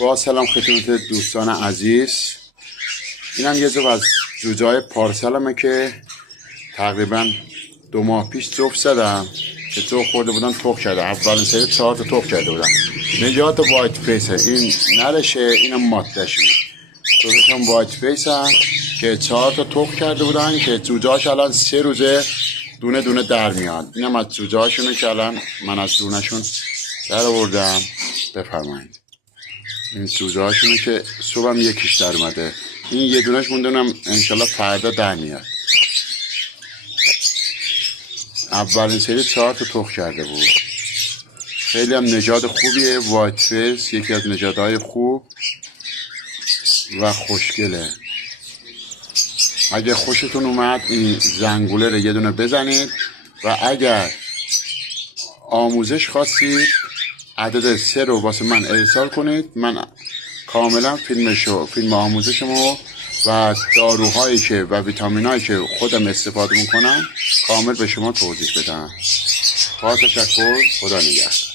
با سلام خدمت دوستان عزیز. اینم یه جو از جوجه پارسالمه که تقریبا 2 ماه پیش جفت زدم که جو خورده بودن تخم کرده. اولین سری 4 تا تخم کرده بودن. نجات وایت فیسه، این نرشه، اینم مادهشه. دوستش هم وایت فیس هم که 4 تا تخم کرده بودن که جوجهاش الان 3 روزه دونه دونه در میاد. اینم از جوجهاشونه که الان من از دونهشون در آوردم. بفرمایید. این جوجه هاشونه که صبحم یکیش در اومده. این یه دونش موندونم انشالله فردا در میاد. اولین سری 4 تا تخم کرده بود. خیلی هم نژاد خوبیه. وایت فیس یکی از نژادهای خوب و خوشگله. اگه خوشتون اومد این زنگوله رو یه دونه بزنید و اگر آموزش خواستید عدد 3 رو واسه من ارسال کنید. من کاملا فیلم آموزشمو و داروهایی که و ویتامینایی که خودم استفاده میکنم کامل به شما توضیح بدم. با تشکر. خدا نگهدار.